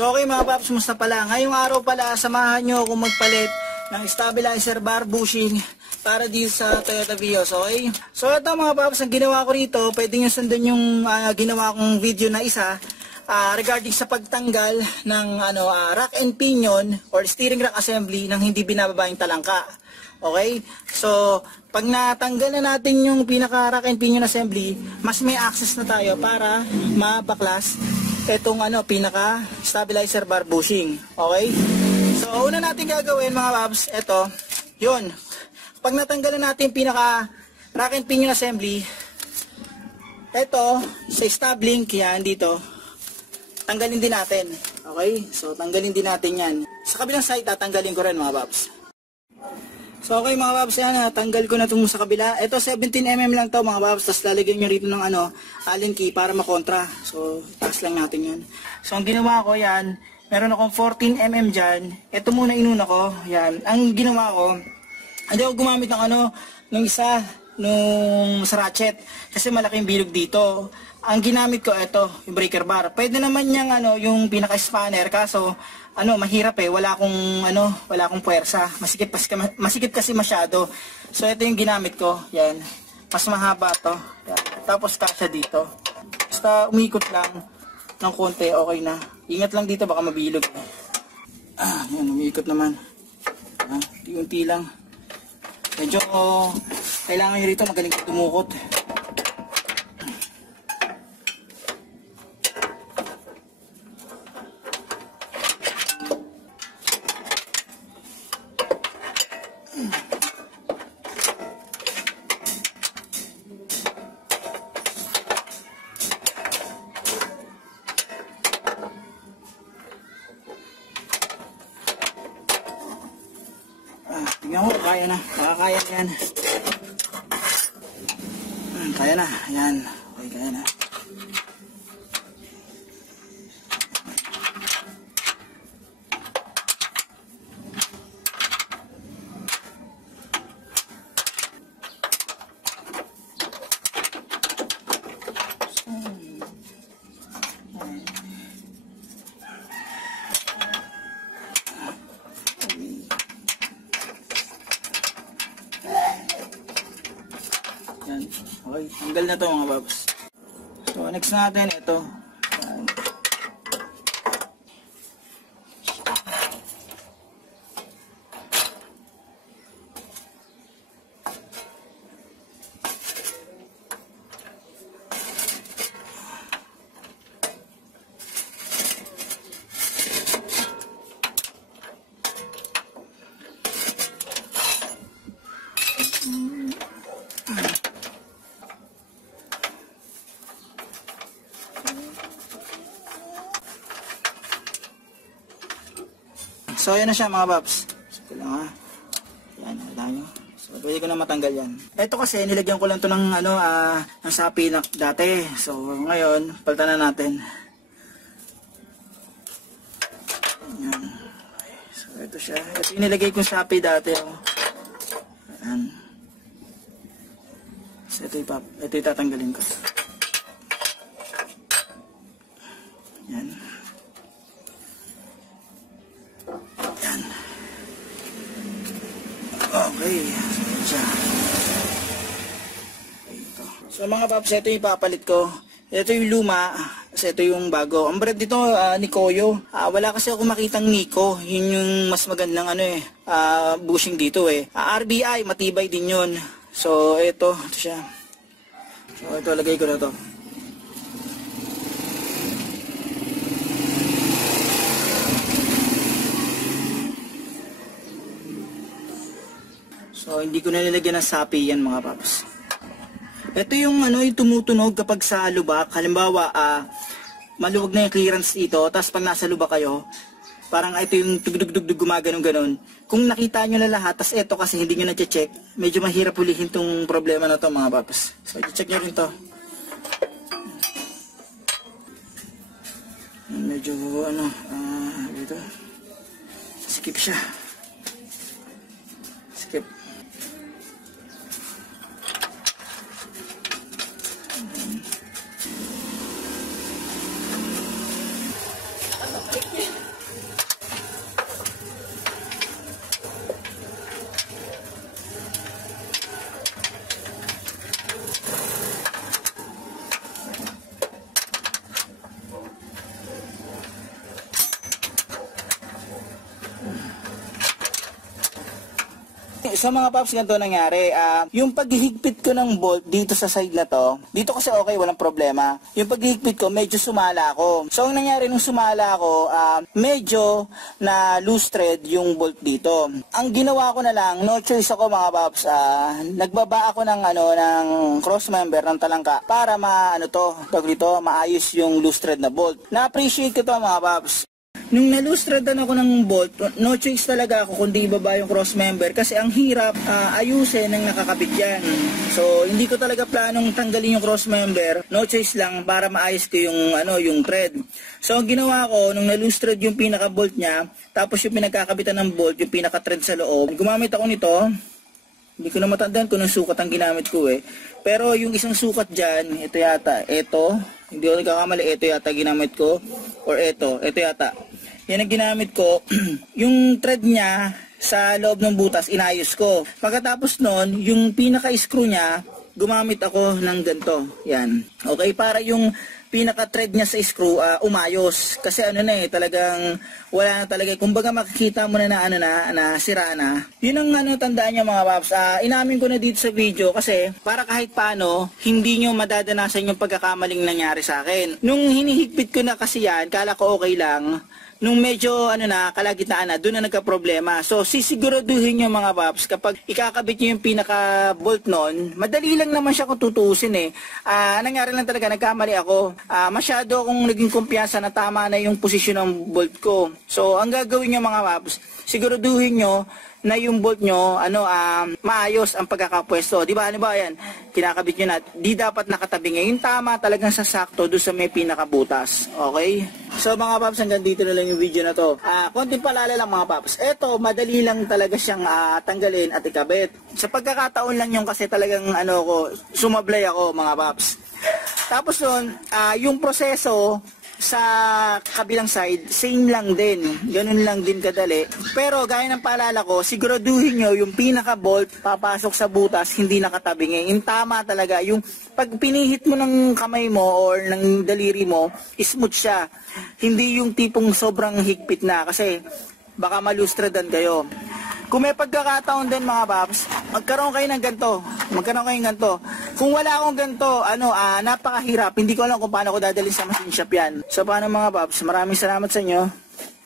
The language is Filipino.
So okay mga paps, musta pala? Ngayong araw pala, samahan nyo akong magpalit ng stabilizer bar bushing para dito sa Toyota Vios, okay? So ito mga paps, ang ginawa ko rito, pwede nyo sundan yung ginawa kong video na isa regarding sa pagtanggal ng rack and pinion or steering rack assembly nang hindi binababa yung talangka. Okay? So, pag natanggal na natin yung pinaka rack and pinion assembly, mas may access na tayo para mabaklas itong pinaka stabilizer bar bushing. Okay? So, una natin gagawin mga paps, ito, yun. Pag natanggal na natin pinaka rack and pinion assembly, ito, sa stub link yan dito, tanggalin din natin. Okay? So, tanggalin din natin yan. Sa kabilang side, tatanggalin ko rin mga paps. So, okay mga paps, yan, tanggal ko na itong sa kabila. Ito, 17mm lang to mga paps. Tapos lalagyan nyo rito ng allen key para makontra. So, taas lang natin yan. So, ang ginawa ko yan, meron akong 14mm dyan. Ito muna inuna ko. Yan. Ang ginawa ko, hindi ako gumamit ng ng isa, nung sa ratchet. Kasi malaking bilog dito. Ang ginamit ko, ito, yung breaker bar. Pwede naman niyang yung pinaka-spanner. Kaso, mahirap wala akong puwersa. Masikip kasi masyado. So, ito yung ginamit ko. Yan. Mas mahaba to. Yan. Tapos, kasya dito. Basta umikot lang ng konti, okay na. Ingat lang dito, baka mabilog. Yan, umikot naman. Unti-unti lang. Medyo, kailangan nyo rito magaling tumukot. Tingnan mo, kaya na. Makakaya na yan. Kaya na. Yan. Okay, kaya na. Okay, tanggal na to mga babs. So, next natin ito. Yan. So, ayan na siya mga paps. So, lang Yan, alam nyo. So, pwede ko na matanggal yan. Ito kasi, nilagyan ko lang to ng ng sapi na dati. So, ngayon, palitan na natin. Yan. So, ito siya. Ito yung nilagay kong sapi dati. Yan. So, ito yung tatanggalin ko. Yan. Okay. So mga paps, ito yung ipapalit ko. Ito yung luma, kasi ito yung bago. Ang brand dito, Nikoyo. Wala kasi ako makitang Nico. Yun yung mas magandang bushing dito RBI, matibay din yun. So ito siya. So ito, lagay ko na to. So, hindi ko na nilagyan ng sapi yan mga paps. Ito yung yung tumutunog kapag sa lubak. Halimbawa, maluwag na yung clearance dito. Tapos pag nasa lubak kayo, parang ito yung tugdug-dugdug gumaganon-ganon. Kung nakita nyo na lahat, tapos ito kasi hindi nyo na-check, medyo mahirap hulihin tong problema na to mga paps. So, i-check nyo rin to. Medyo dito. Skip siya. Skip. so mga paps, ganito nangyari. Yung paghihigpit ko ng bolt dito sa side na to, dito kasi okay, walang problema. Yung paghihigpit ko, medyo sumala ako. So ang nangyari nung sumala ako, medyo na loose thread yung bolt dito. Ang ginawa ko na lang, no choice ako mga paps, nagbaba ako ng ng cross member ng talangka para maayos yung loose thread na bolt. Na-appreciate ko to mga paps. Nung na-looseredan ako ng bolt, no choice talaga ako kundi ibaba yung cross member kasi ang hirap ayusin ng nakakabit yan. So hindi ko talaga planong tanggalin yung cross member, no choice lang para maayos ko yung thread. So ang ginawa ko, nung na-loosered yung pinaka-bolt niya, tapos yung pinagkakabitan ng bolt, yung pinaka-thread sa loob, gumamit ako nito. Hindi ko na matandaan kung anong sukat ang ginamit ko Pero yung isang sukat dyan, ito yata, hindi ako nagkakamali, ito yata ginamit ko, or ito yata. Yan ang ginamit ko. Yung thread niya sa loob ng butas, inayos ko. Pagkatapos nun, yung pinaka-screw niya, gumamit ako ng ganito. Yan. Okay, para yung pinaka-thread niya sa screw umayos. Kasi talagang wala na talaga. Kumbaga makikita mo na sira na. Yun ang tandaan niyo mga paps. Inamin ko na dito sa video kasi para kahit paano, hindi nyo madadanasan yung pagkakamaling nangyari sa akin. Nung hinihigpit ko na kasi yan, kala ko okay lang. Nung medyo kalagitnaan na, doon na nagka-problema. So sisiguraduhin nyo mga paps, kapag ikakabit nyo yung pinaka-bolt nun, madali lang naman siya kung tutuusin nangyari lang talaga, nagkamali ako. Masyado akong naging kumpiyansa na tama na yung posisyon ng bolt ko. So ang gagawin nyo mga paps, siguraduhin nyo na yung bolt nyo, maayos ang pagkakapwesto. Di ba? Yan? Kinakabit nyo na. Di dapat nakatabi ngayon. Tama talagang sasakto doon sa may pinakabutas. Okay? So mga paps, hanggang dito na lang yung video na to. Konting palala lang mga paps. Eto, madali lang talaga siyang tanggalin at ikabit. Sa pagkakataon lang yung kasi talagang sumablay ako mga paps. Tapos nun, yung proseso sa kabilang side, same lang din. Ganun lang din kadali. Pero gaya ng paalala ko, siguraduhin nyo yung pinaka-bolt papasok sa butas, hindi nakatabi ngayon. Tama talaga. Yung pag pinihit mo ng kamay mo or ng daliri mo, smooth siya. Hindi yung tipong sobrang higpit na kasi baka malustredan kayo. Kung may pagkakataon din mga paps, magkaroon kayo ng ganito. Kung wala akong ganito, napakahirap. Hindi ko alam kung paano ko dadalhin sa machine shop yan. So paano mga paps, maraming salamat sa inyo.